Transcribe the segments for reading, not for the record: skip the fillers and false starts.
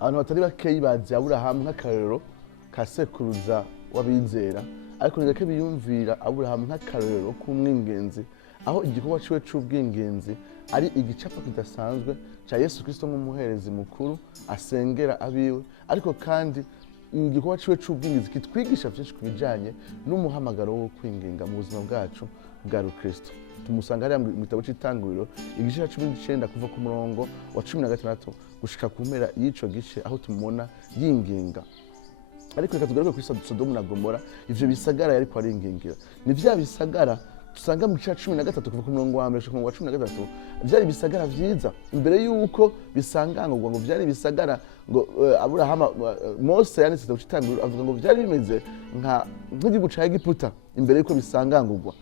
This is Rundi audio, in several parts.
abantu batari bakeyi bazi Aburahamu nk'akarorero ka sekuruza w'abizera, ariko ni gake biyumvira Aburahamu nk'akarorero k'umwingenzi, aho igikorwa ciwe c'ubwingenzi ari igicapo kidasanzwe ca Yesu Kristo nk'umuherezi mukuru asengera abiwe, ariko kandi igikorwa ciwe c'ubwingenzi kitwigisha vyinshi ku bijanye n'umuhamagaro wo kwinginga mu buzima bwacu bwa Rukristo. Tumusanga hariya mu gitabo c'Itanguriro igice ca 19 kuva ku murongo wa 16 gushika ku mpera y'ico gice, aho tumubona yinginga. Ariko reka tugaruke kuri Sodomu na Gomora, ivyo bisagara yariko aringingira ni vya bisagara tusanga mu gice ca 13 kuva ku murongo wa 1 gushika ku murongo wa 13, vyari bisagara vyiza imbere yuko bisangangurwa ngo vyari bisagara ngo Aburahamu Mose yanditse mu c'Itanguriro avuga ngo vyari bimeze nk'igihugu ca Egiputa imbere yuko bisangangurwa.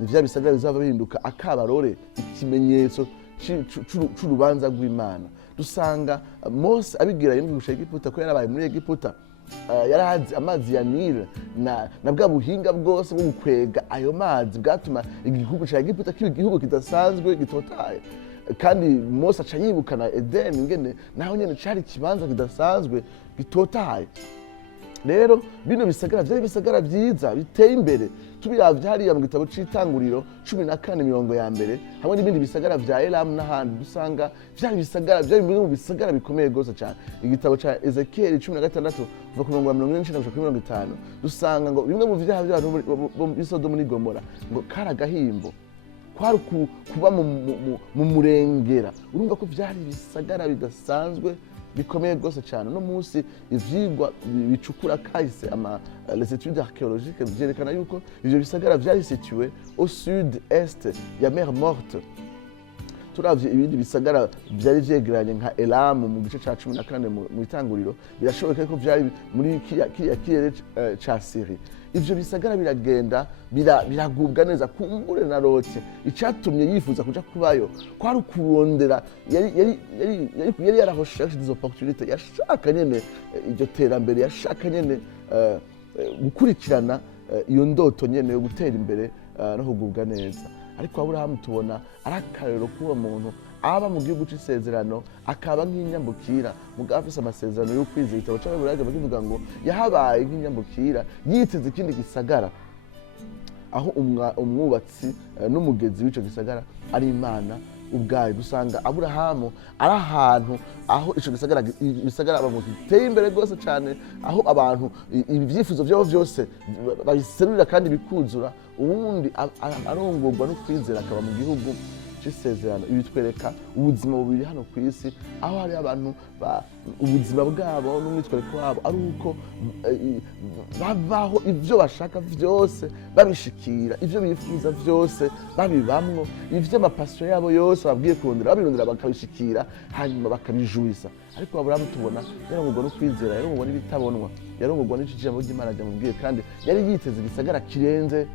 Ni vya bisagara bizava bihinduka akabarore, ikimenyetso c'urubanza rw'Imana. Dusanga Mose abigira igihugu ca Egiputa ko yarabaye muri Egiputa, yarahazi amazi ya Nile na bwa buhinga bwose bwo gukwega ayo mazi bwatuma igihugu ca Egiputa kiba igihugu kidasanzwe gitotaye. Kandi Mose aca yibukana Edeni ngene naho nyene cari ikibanza kidasanzwe gitotaye. Rero bino bisagara vyari bisagara vyiza biteye imbere, tubiravye hariya mu gitabo c'Itanguriro 14 mirongo ya mbere, hamwe n'ibindi bisagara vya Elamu n'ahandi dusanga vyari bisagara vyari mu bisagara bikomeye gose cyane. Igitabo ca Ezekiel 16 kuva ku murongo wa 49 gushika kuri 50 dusanga ngo bimwe mu vyaha by'abantu bo Sodomu n'Igomora ngo karagahimbo kwari kuba mu murengera. Urumva ko vyari bisagara bidasanzwe bikomeye gose cyane. No munsi ivyigwa bicukura kahise les études archéologiques vyerekana yuko ivyo bisagara vyari situé au sud-est ya Mer Morte. Turavye ibindi bisagara vyari vyegeranye nka Elamu mu gice ca 14 mu Itanguriro, birashoboka ko vyari muri kiriya kirere ca Syrie. Ivyo bisagara biragenda biragubwa neza. Kumbure na Lote icatumye yifuza kuja kubayo kwari kurondera, yari yarahosheshe des opportunités, yashaka nyene iryo terambere, yashaka nyene gukurikirana iyo ndoto nyene yo gutera imbere no kugubwa neza. Ariko Aburahamu tubona arakarero kuba muntu aba mu gihugu c'isezerano akaba nk'inyambukira mugabo afise amasezerano yo kwizera. Igitabo c'Aburahamu bakivuga ngo yahabaye nk'inyambukira yiteze ikindi gisagara, aho umwubatsi n'umugezi w'ico gisagara ari Imana ubwayo. Dusanga Aburahamu ari ahantu aho ico gisagara abantu giteye imbere rwose cyane, aho abantu ibyifuzo byabo byose babiserurira kandi bikuzura, ubundi arongorwa no kwizera akaba mu gihugu c'isezerano. Ibi twereka ubuzima bubiri hano ku isi, aho hari abantu ubuzima bwabo n'umwitwariko wabo ari uko babaho ivyo bashaka vyose babishikira, ivyo bifuza vyose babibamwo, ivyo amapasiyo yabo yose babwiye kurondera babirondera bakabishikira hanyuma bakabijuisa. Ariko Aburahamu tubona yarongorwa no kwizera, yarongorwa n'ibitabonwa, yarongorwa n'ijambo ry'Imana ryamubwiye, kandi yari yiteze igisagara kirenze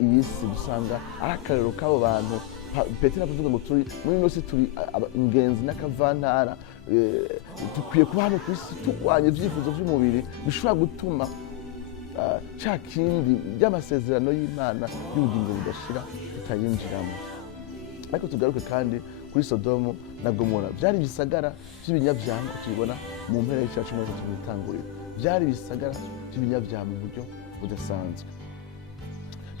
iyi si. Dusanga ari akarero k'abo bantu. Petero avuga ngo turi muri ino si turi ingenzi n'akavantara, dukwiye kuba hano ku isi turwanya ivyifuzo vy'umubiri bishobora gutuma ca kindi ry'amasezerano y'Imana y'ubugingo budashira tutayinjiramo. Ariko tugaruke kandi kuri Sodomu na Gomora, vyari ibisagara vy'ibinyavyama tubibona mu mpera y'ica 13 mu Itanguriro, vyari ibisagara vy'ibinyavyama mu buryo budasanzwe.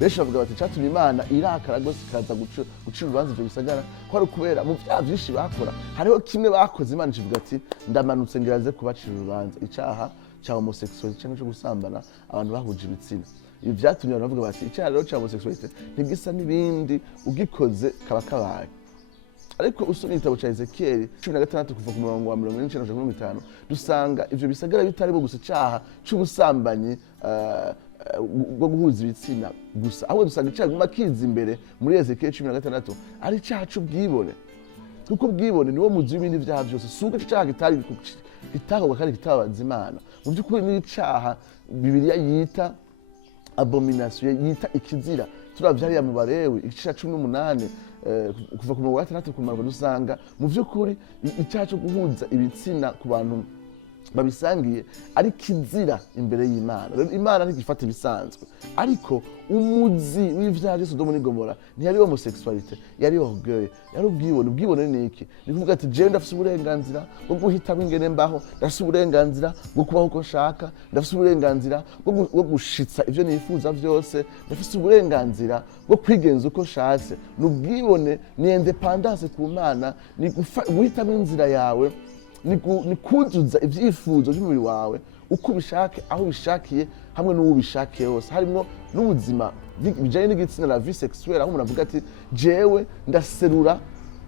Benshi bavuga bati catumye Imana irakara gose ikaza gucira urubanza ivyo bisagara ko ari kubera mu vyaha vyinshi bakora hariho kimwe bakoze Imana ivuga ati ndamanutse ngiraze kubacira urubanza, icaha ca homosexualité cyangwa cyo gusambana abantu bahuje ibitsina. Ibi vyatumye abantu bavuga bati icaha rero ca homosexualité ntigisa n'ibindi ugikoze kaba kabaye. Ariko usomye igitabo ca Ezekiel 16 kuva ku murongo wa 49 dusanga ivyo bisagara bitari bo gusa icaha c'ubusambanyi bwo guhuza ibitsina gusa, ahubwo dusanga icaha guma kiza imbere muri Ezekiel 16 ari icaha c'ubwibone. Kuko ubwibone niwo muzi w'ibindi vyaha vyose, suko icaha kitakorwa kandi kitababaza Imana. Mu by'ukuri ni icaha Bibiliya yita abomination, yita ikizira. Turavye hariya mu Balewi igice 18 kuva ku murongo wa 6 kumanuka dusanga mu by'ukuri icyaha cyo guhuza ibitsina ku bantu babisangiye ari kizira imbere y'Imana. Rero Imana ntigifata ibisanzwe, ariko umuzi w'ivyaha vya Sodomu n'Igomora ntiyari homosexualité, yari orgueil, yari ubwibone. Ubwibone ni iki? Ni kuvuga ati jewe ndafise uburenganzira bwo guhitamo ingene mbaho, ndafise uburenganzira bwo kubaho uko nshaka, ndafise uburenganzira bwo gushitsa ivyo nifuza vyose, ndafise uburenganzira bwo kwigenza uko nshatse. Ni ubwibone, ni independance ku Mana, ni guhitamo inzira yawe, ni kuzuza ivyifuzo by'umubiri wawe uko ubishake, aho ubishakiye, hamwe n'uwo ubishakiye hose. Harimo n'ubuzima bijanye n'igitsina, la vie sexuelle, aho umuntu avuga ati jewe ndaserura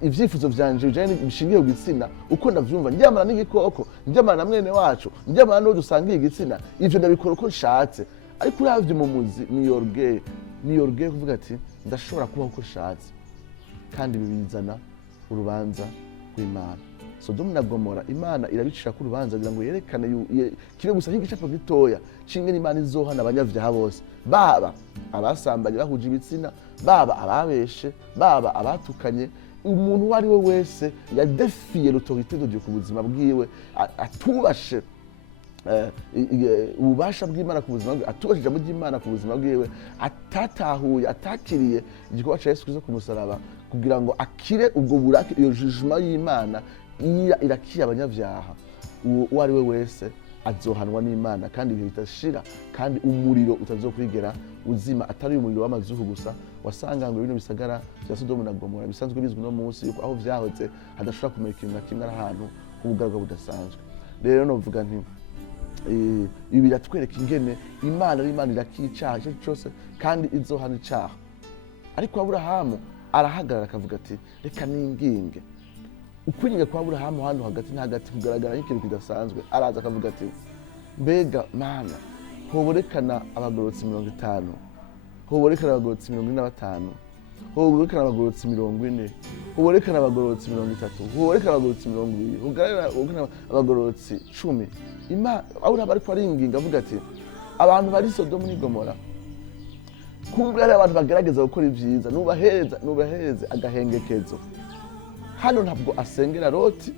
ivyifuzo vyanje bijanye bishingiye ku gitsina uko ndavyumva, ndyamana n'igikoko, ndyamana na mwene wacu, ndyamana n'uwo dusangiye igitsina, ivyo ndabikora uko nshatse. Ariko uravye mu muzi ni orgueil kuvuga ati ndashobora kubaho uko nshatse, kandi bibizana urubanza rw'Imana. Sodomu na Gomora Imana irabicira ku rubanza kugira ngo yerekane kibe gusa nk'igicapo gitoya cinge n'Imana izohana abanyavyaha bose, baba abasambanye bahuje ibitsina, baba ababeshe, baba abatukanye. Umuntu uwo ari we wese yadefiye l'autorité de Dieu ku buzima bwiwe, atubashe ububasha bw'Imana ku buzima bwiwe, atubashe ijambo ry'Imana ku buzima bwiwe, atatahuye, atakiriye igikorwa ca Yesu Kristo ku musaraba kugira ngo akire ubwo burake, iyo jugement y'Imana irakiye abanyavyaha. Uwo ari we wese azohanwa n'Imana, kandi ibihe bitashira, kandi umuriro utazokwigera uzima, atari umuriro w'amazuku gusa wasanganywe bino bisagara vya Sodomu na Gomora bisanzwe bizwi no munsi yuko aho vyahoze hadashobora kumera ikintu na kimwe, ari ahantu h'ubugaragwa budasanzwe. Rero novuga nti ibi biratwereka ingene Imana ari Imana irakiye icaha icyo cyose, kandi izohana icaha. Ariko Aburahamu arahagarara akavuga ati reka ninginge. Ukwinginga kwa Aburahamu hano hagati na hagati kugaragara nk'ikintu kidasanzwe. Araza akavuga ati mbega Mana, hoborekana abagorotsi 50, hoborekana abagorotsi 45, hoborekana abagorotsi 40, hoborekana abagorotsi 30, hoborekana abagorotsi 20, hoborekana abagorotsi 10. Aburahamu ariko aringinga avuga ati abantu bari Sodomu n'Igomora, kumbe ari abantu bagerageza gukora ivyiza, nubahereze agahengekezo. Hano ntabwo asengera Loti,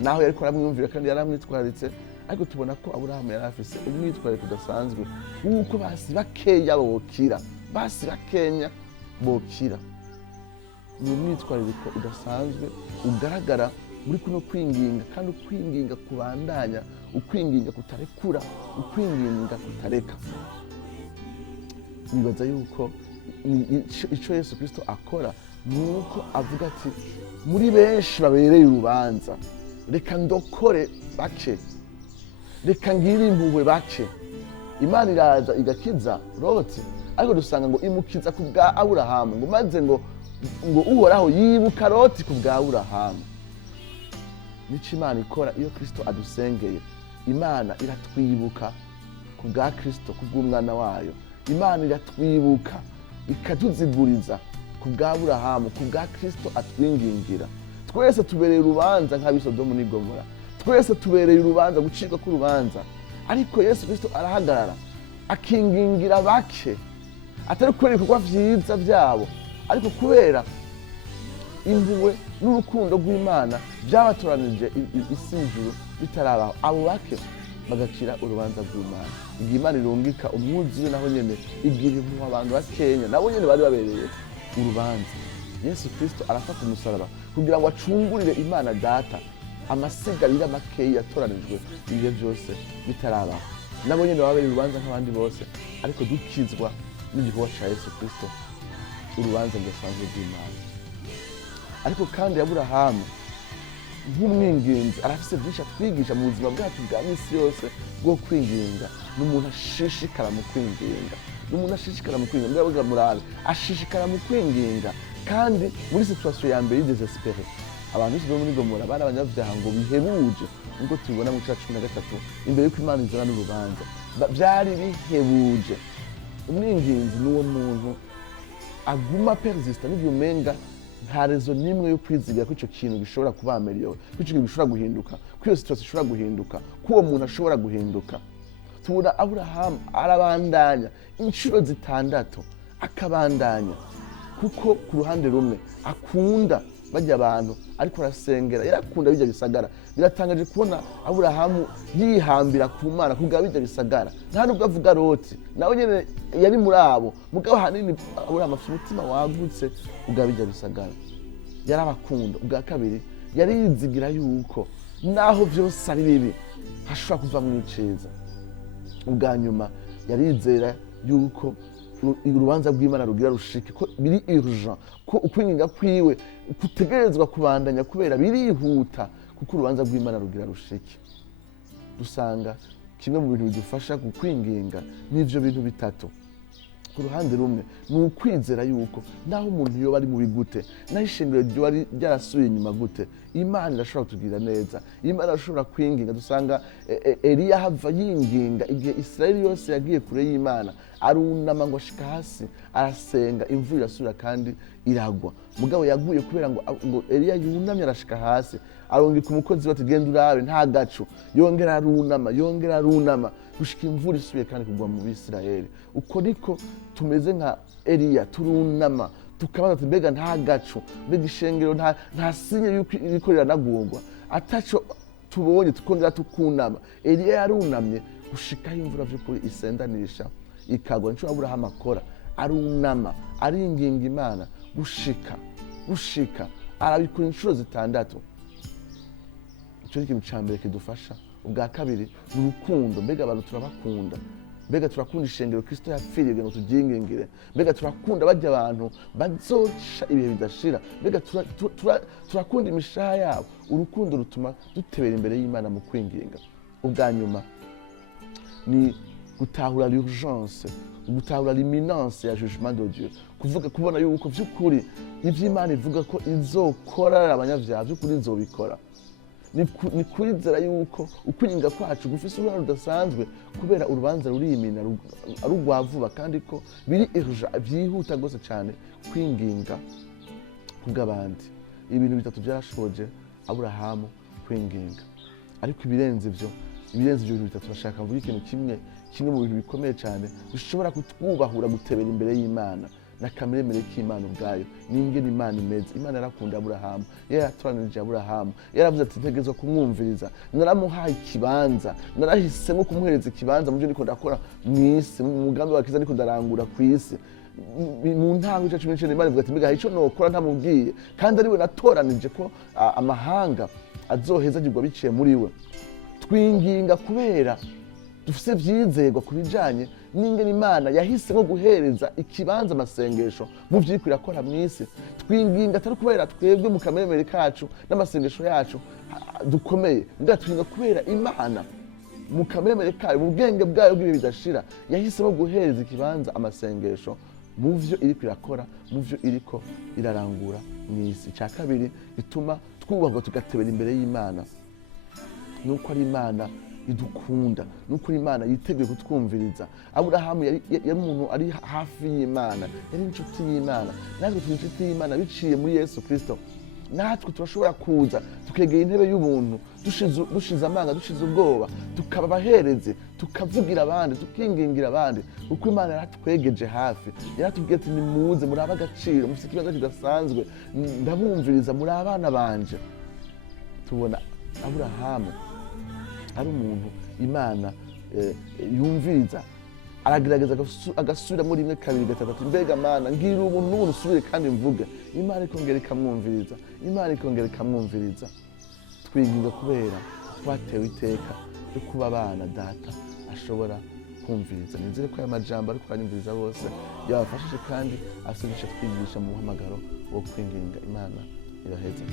naho yariko aramwumvira kandi yaramwitwaritse, ariko tubona ko Aburahamu yari afise umwitwarire udasanzwe wuko basi bakenya bokira. Ni umwitwarire udasanzwe ugaragara muri kuno kwinginga, kandi ukwinginga kubandanya, ukwinginga kutarekura, ukwinginga kutareka. Nibaza yuko ico Yesu Kristo akora nuko avuga ati muri benshi babereye urubanza, reka ndokore bake, reka ngire impuhwe bake. Imana iraza igakiza Loti, ariko dusanga ngo imukiza ku bwa Aburahamu, ngo maze ngo Uhoraho yibuka Loti ku bwa Aburahamu. Nico Imana ikora iyo Kristo adusengeye. Imana iratwibuka ku bwa Kristo, ku bw'umwana wayo. Imana iratwibuka ikatuziguriza ku bwa Aburahamu, ku bwa Kristo atwingingira. Twese tubereye urubanza nk'ab'i Sodomu n'Igomora, twese tubereye urubanza, gucibwa k'urubanza. Ariko Yesu Kristo arahagarara akingingira bake, atari kubera ibikorwa vyiza vyabo, ariko kubera impuhwe n'urukundo rw'Imana byabatoranije isi n'ijuru bitarabaho. Abo bake bagakira urubanza rw'Imana. Igihe Imana irungika umwuzure, naho nyene igira impuhwe abantu bakenya, nabo nyene bari babereye urubanza. Yesu Kristo arafata umusaraba kugira ngo acungurire Imana Data amasigarira makeyi yatoranijwe ibihe byose bitarabaho. Nabo nyene babereye urubanza nk'abandi bose, ariko dukizwa n'igikorwa ca Yesu Kristo, urubanza rudasanzwe rw'Imana. Ariko kandi Aburahamu nk'umwinginzi arafise byinshi atwigisha mu buzima bwacu bwa misi yose bwo kwinginga. N'umuntu ashishikara mu kwinginga, mbega murabe ashishikara mu kwinginga, kandi muri situation ya mbere y'idesespere. Abantu bose bo muri Gomora bari abanyavyaha ngo bihebuje, nkuko tubibona mu cya 13 imbere y'uko Imana izana n'urubanza, byari bihebuje. Umwinginzi n'uwo muntu aguma persista n'ibyumenga nta rezo nimwe yo kwizigira ko ico kintu gishobora kuba ameliore, ko ico kintu gishobora guhinduka, ko iyo situation ishobora guhinduka, ko uwo muntu ashobora guhinduka. Tubona Aburahamu arabandanya inshuro zitandatu, akabandanya kuko ku ruhande rumwe akunda bajya abantu ariko arasengera yarakunda bijya bisagara. Biratangaje kubona Aburahamu yihambira ku Mana kubwa bijya bisagara, nta nubwo avuga Loti nawe nyene yari muri abo, mugabo hanini Aburahamu afite umutima wagutse kubwa bijya bisagara, yarabakunda. Ubwa kabiri yarizigira yuko naho byose ari bibi hashobora kuva mu iceza. Ubwa nyuma yarizera yuko urubanza rw'Imana rugira rushike, ko biri urgent, ko ukwinginga kwiwe kutegerezwa kubandanya kubera birihuta, kuko urubanza rw'Imana rugira rushike. Dusanga kimwe mu bintu bidufasha gukwinginga n'ivyo bintu bitatu. Ku ruhande rumwe ni ukwizera yuko naho umuntu yoba ari mubi gute, naho ishingiro ryoba ryarasubiye inyuma gute, Imana irashobora kutugirira neza, Imana irashobora kwinginga. Dusanga Eliya hava yinginga igihe Israeli yose yagiye kure y'Imana, arunama ngo ashika hasi arasenga, imvura irasubira kandi iragwa. Mugabo yaguye kubera ngo Eliya yunamye arashika hasi, arongika umukozi bati genda urabe nta gacu, yongera arunama gushika imvura isubiye kandi kugwa mu Bisirayeli. Uko niko tumeze nka Eliya, turunama tukabaza ati mbega nta gacu, mbega ishengero nta sinye yuko iriko riranagurwa, ataco tubonye tukongera tukunama. Eliya yarunamye gushikaho imvura vy'ukuri isendanisha ikagwa. Nico Aburahamu akora, arunama aringinga Imana gushika arabikora inshuro zitandatu. Ico ni ikintu ca mbere kidufasha. Ubwa kabiri ni urukundo. Mbega abantu turabakunda, mbega turakunda ishengero Kristo yapfiriye ngo turyingingire, mbega turakunda bajya abantu bazoca ibihe bidashira, mbega turakunda imishaha yabo. Urukundo rutuma dutebera imbere y'Imana mu kwinginga. Ubwa nyuma ni gutahura l'urgence, gutahura l'imminence ya jugement de Dieu, kubona yuko vy'ukuri ivy'Imana ivuga ko izokora abanyavyaha vy'ukuri izobikora. Ni kwizera yuko ukwinginga kwacu gufise uruhare rudasanzwe, kubera urubanza rurimina ari urwa vuba, kandi ko biri urgent vyihuta gose cane kwinginga kubw'abandi. Ibintu bitatu vyarashoboje Aburahamu kwinginga. Ariko ibirenze ivyo bintu bitatu bashaka kuvuga ikintu kimwe mu bintu bikomeye cane bishobora kutwubahura gutebera imbere y'Imana na kameremere k'Imana ubwayo. N'ingene Imana imeze. Imana yarakunda Aburahamu, yaratoranije Aburahamu, yaravuze ati ntegerezwa kumwumviriza, naramuhaye ikibanza, narahisemo kumuhereza ikibanza mu byo ndiko ndakora mw'isi, mu mugambi wa Kristo ndiko ndarangura kw'isi. Mu ntango cyacu n'icyo Imana ivuga ati mbega ico nokora ntamubwiye, kandi ariwe natoranije ko amahanga azohezagirwa biciye muri we. Twinginga kubera dufise vyizerwa kubijanye n'ingene Imana yahisemo guhereza ikibanza amasengesho mu vyiko irakora mw'isi. Twinginga atari kubera twebwe mu kameremere kacu n'amasengesho yacu dukomeye, mbega twinginga kubera Imana mu kameremere kayo, mu bwenge bwayo bw'ibihe bidashira, yahisemo guhereza ikibanza amasengesho mu vyo iriko irakora, mu vyo iriko irarangura mw'isi. Ica kabiri gituma twubahwa tugatebera imbere y'Imana nuko ari Imana idukunda, nuko Imana yiteguye kutwumviriza. Aburahamu yari umuntu ari hafi y'Imana, yari inshuti y'Imana. Natwe turi inshuti y'Imana biciye muri Yesu Kristo. Natwe turashobora kuza tukegera intebe y'ubuntu, dushize amanga, dushize ubwoba, tukaba abaherezi, tukavugira abandi, tukingingira abandi, kuko Imana yaratwegeje hafi. Yaratubwiye ati nimuze muri ab'agaciro, mufite ikibanza kidasanzwe, ndabumviriza, muri abana banje. Tubona Aburahamu ari umuntu Imana yumviriza, aragerageza agasubira muri rimwe kabiri gatatu, mbega Mana ngira ubuntu n'ubuntu usubire kandi mvuge. Imana ikongera ikamwumviriza. Twinginga kubera twatewe iteka ryo kuba abana Data ashobora kumviriza. Nizere ko aya majambo ariko aranyumviriza bose yabafashije kandi asubisha twigisha mu muhamagaro wo kwinginga. Imana ibaheze.